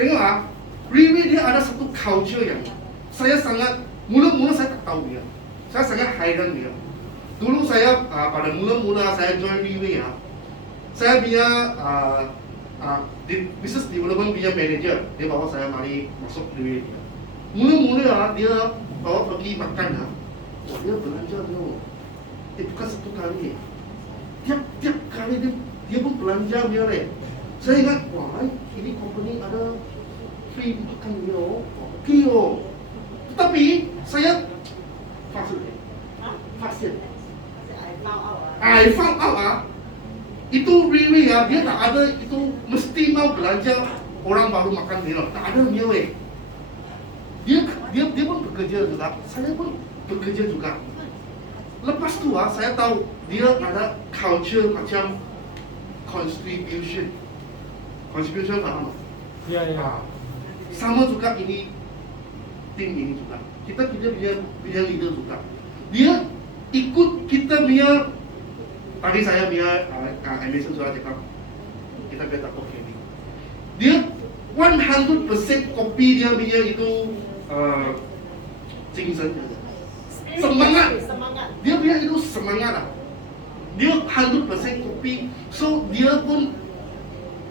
tengoklah, really dia ada satu culture yang saya sangat mula-mula saya tak tahu dia. Saya sangat hairan dia. Dulu saya pada mula-mula saya join Riwi ya. Saya punya di business development punya manager. Dia bawa saya mari masuk Riwi. Mula-mula dia bawa pergi makan wah dia belanja tu. Bukan satu kali. Tiap kali dia pun belanja dia Saya ingat, wah ini company ada free makan dia. Okey Tetapi saya fashion. I found out itu really dia tak ada itu mesti mau belanja orang baru makan dia. Tak ada dia Dia pun bekerja juga, saya pun bekerja juga. Lepas tu saya tahu dia ada culture macam contribution faham? Ya. Sama juga ini tim ini juga. Kita punya leader juga. Dia ikut kita punya. Tadi saya punya Emerson sudah cakap kita punya tak kopi ini. Dia 100% kopi dia punya itu semangat. Dia punya itu semangat Dia 100% kopi. So dia pun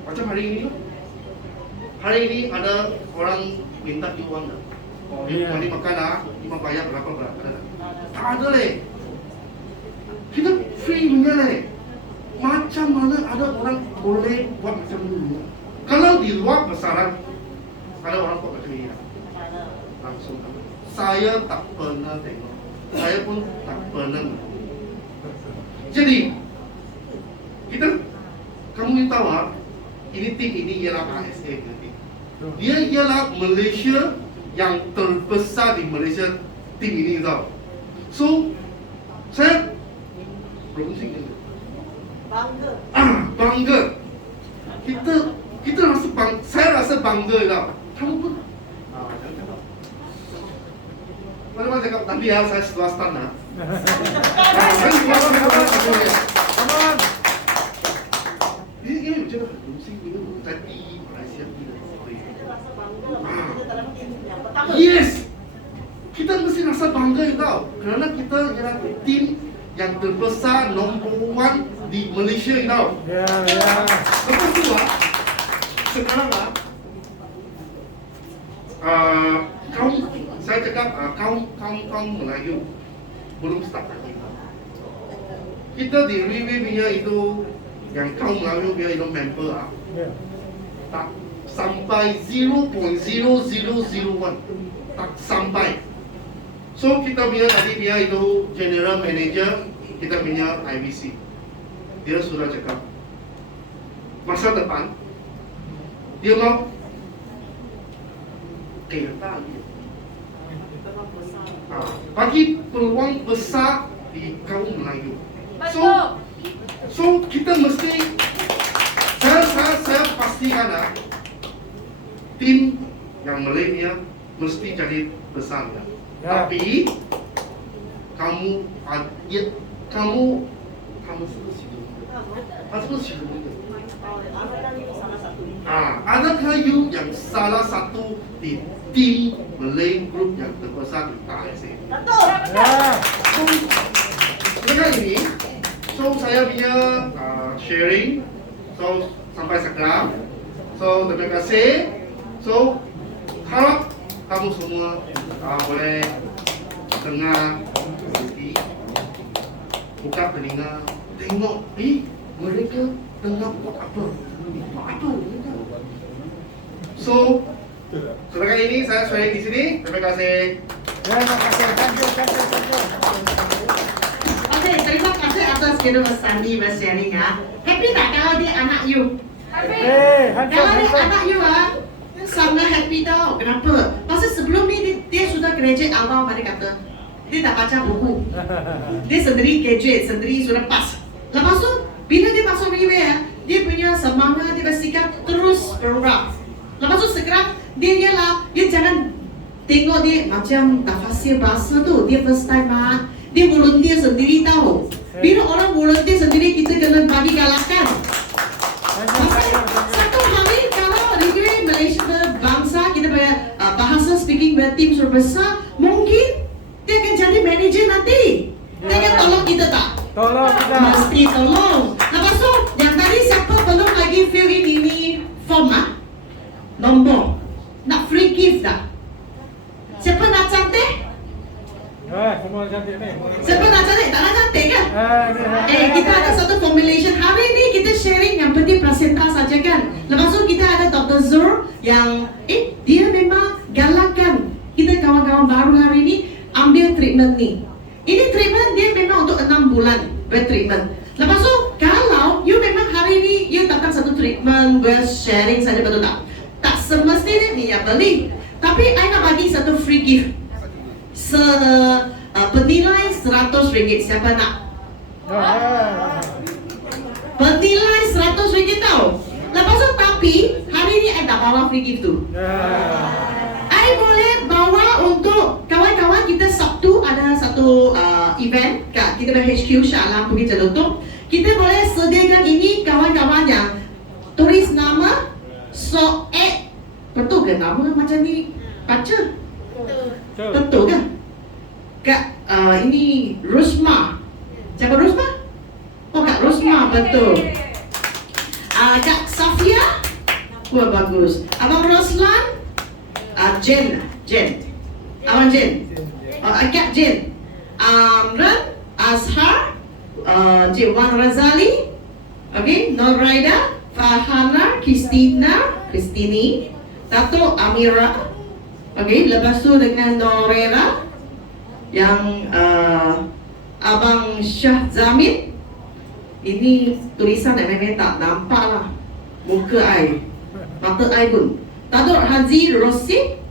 macam hari ini ada orang minta uang mari makan dia bayar berapa tak ada kita free punya macam mana ada orang boleh buat macam ni. Kalau di luar besaran ada orang buat macam ni langsung. Saya tak pernah tengok. Saya pun tak pernah. Jadi kamu tahu ini tim ini ialah ASA nanti. Dia ialah Malaysia yang terbesar di Malaysia tim ini tahu. So saya bangga. Kita rasa bangga. Saya rasa bangga tau. Kamu pun mana cakap nanti saya setelah stand Ini Yes, kita mesti rasa bangga tau, kerana kita ialah tim yang terbesar nombor 1 di Malaysia tau. Ya. Lepas tu sekarang kaum, saya cakap kaum Melayu belum start lagi. Kita di Riwi punya itu yang kaum Melayu punya itu member tak sampai 0.0001, tak sampai. So kita punya tadi dia itu general manager kita punya IBC, dia sudah cakap masa depan dia mau bagi peluang besar di kaum Melayu. So kita mesti saya pastikan tim yang Malaysia mesti jadi besar. Ya. Tapi kamu adakah you yang salah satu di tim Malay Group yang terbesar di KSA? Dengan ini, so saya punya sharing, so sampai sekarang, so terima kasih, so harap kamu semua boleh dengar, buka telinga, tengok, mereka dengar apa? So, setakat ini saya sharing di sini. Terima kasih. Okey, terima kasih atas kita Mas Sandi bersharing ya. Happy tak kalau dia anak you? Kalau dia anak you sangat happy tau. Kenapa? Pasal sebelum ni dia sudah graduate awal, mana kata dia tak baca buku. Dia sendiri graduate, sendiri sudah pas. Lepas tu bila dia masuk Riway dia punya semangat, dia bersikap terus berubah. Lepas tu sekarang dia jangan tengok dia macam tak fasih bahasa tu. Dia first time dia volunteer sendiri tahu. Bila orang volunteer sendiri kita kena bagi galakan. Satu hari kalau Riway Malaysia bangsa kita punya bahasa speaking tim sudah besar, mungkin dia akan jadi manager nanti. Dia akan tolong kita tak? Tolong kita. Mesti tolong. Lepas tu yang tadi siapa belum lagi fill in ini form nombor nak free gift tak? Siapa nak cantik? Semua cantik ni. Siapa nak cantik? Tak nak cantik kan? Ni. Kita ada satu formulation. Hari ni kita sharing yang penting placenta saja kan. Lepas tu kita ada Dr. Zur yang dia memang galakkan kita kawan-kawan baru hari ni ambil treatment ni. Ini treatment dia memang untuk 6 bulan bertreatment. Lepas tu kalau you memang hari ni you datang satu treatment bersharing saja, betul tak? Tak semestinya ni yang beli. Tapi I nak bagi satu free gift. Bernilai RM100. Siapa nak? Bernilai RM100 tau. Lepas tu tapi hari ni I tak bawa free gift tu. I boleh bawa untuk kawan-kawan kita. Sabtu ada satu event kat kita punya HQ Shah Alam Bukit Jelutong. Kita boleh sediakan ini kawan-kawan yang tulis nama Soek. Betul ke nama macam ni? Baca? Betul ke? Kak ini Rusma. Siapa Rusma? Oh, Kak Rusma, betul. Kak Safia. Wah, bagus. Abang Roslan. Jen. Abang Jen. Kak Jen. Amran, Azhar, Wan Razali, okay, Nur Raida, Farhana, Kristini, Dato' Amira, okay, lepas tu dengan Norera, yang Abang Syah Zamin. Ini tulisan yang memang tak nampak lah muka I, mata I pun. Dato' Haji Rossi,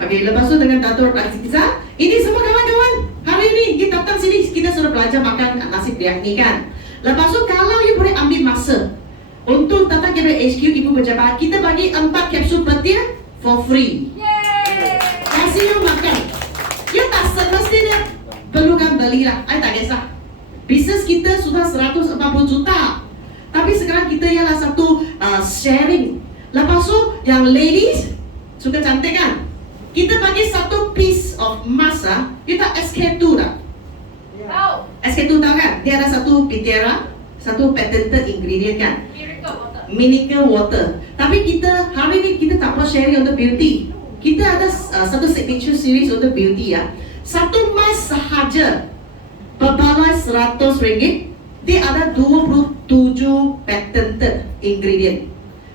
okay, lepas tu dengan Dato' Aziza. Ini semua kawan-kawan hari ni kita datang sini, kita sudah belajar makan nasi biak ni kan. Lepas tu kalau you boleh ambil masa untuk datang ke HQ Ibu Pejabat, kita bagi 4 kapsul petir for free. Kasih you makan. You tak semestinya perlukan beli lah, I tak kisah. Bisnes kita sudah 140 juta. Tapi sekarang kita ialah satu sharing. Lepas tu yang ladies, Suka cantik kan? Kita bagi satu piece of mask kita SK2 tak? Tahu. SK2 tahu kan? Dia ada satu pitera, satu patented ingredient kan? Miracle water. Miracle water. Tapi kita hari ni kita tak mau sharing untuk beauty. Kita ada satu signature series untuk beauty ya. Satu mask sahaja berbala RM100. Dia ada 27 patented ingredient.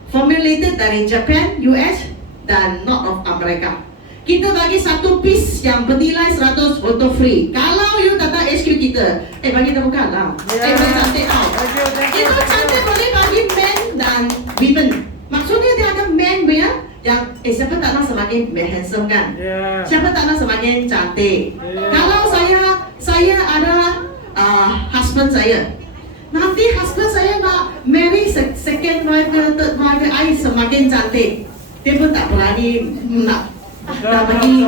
Formulated dari Japan, US dan North of America. Kita bagi satu piece yang bernilai 100 untuk free. Kalau you datang HQ kita, bagi kita buka lah. Yeah. Boleh cantik tau. Thank you, thank you. Itu cantik boleh bagi men dan women. Maksudnya dia ada men punya yang siapa tak nak semakin handsome kan? Yeah. Siapa tak nak semakin cantik? Yeah. Kalau saya ada husband saya. Nanti husband saya nak marry second wife ke third wife ke, I semakin cantik. Dia pun tak berani nak bagi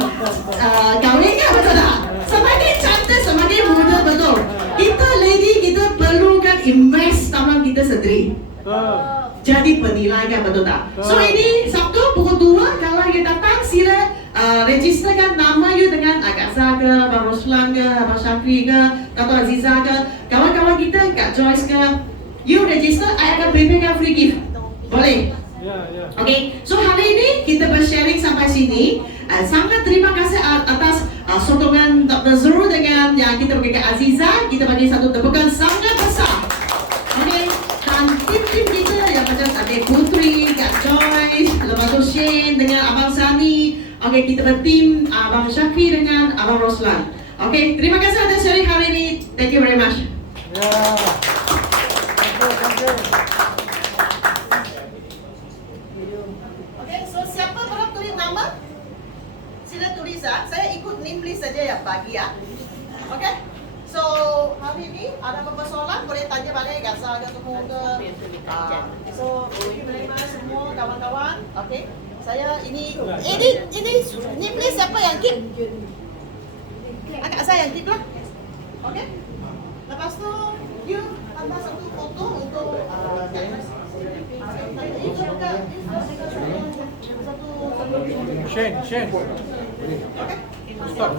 kahwin kan, betul tak? Semakin cantik, semakin muda, betul. Kita lady, kita perlukan invest dalam kita sendiri. Jadi penilai kan, betul tak? So ini Sabtu pukul 2, kalau you datang sila registerkan nama you dengan Kak Zah ke, Abang Roslan ke, Abang Syafri ke, Dato' Aziza ke, kawan-kawan kita, Kak Joyce ke. You register, I akan prepare free gift. Boleh? Ya. Okay, so hari ini kita bersharing sampai sini. Sangat terima kasih atas sokongan Dr. Zul dengan yang kita bagi ke Aziza. Kita bagi satu tepukan sangat besar. Okay, dan tim-tim kita yang macam Adik Putri, Kak Joyce, lepas tu Shane dengan Abang Sani. Okay, kita bertim Abang Syafi dengan Abang Roslan. Okay, terima kasih atas sharing hari ini. Thank you very much. Ya. Thank you. Okay, so siapa belum tulis nama? Sila tulis saya ikut name list saja yang bagi ya. Okay, so hari ini ada persoalan boleh tanya balik Gaza ke semua ke. So thank you very much semua kawan-kawan. Okay, saya ini name list siapa yang keep? Agak saya yang keep lah. Okay, lepas tu you tambah satu foto untuk Shane. Okay. Stop.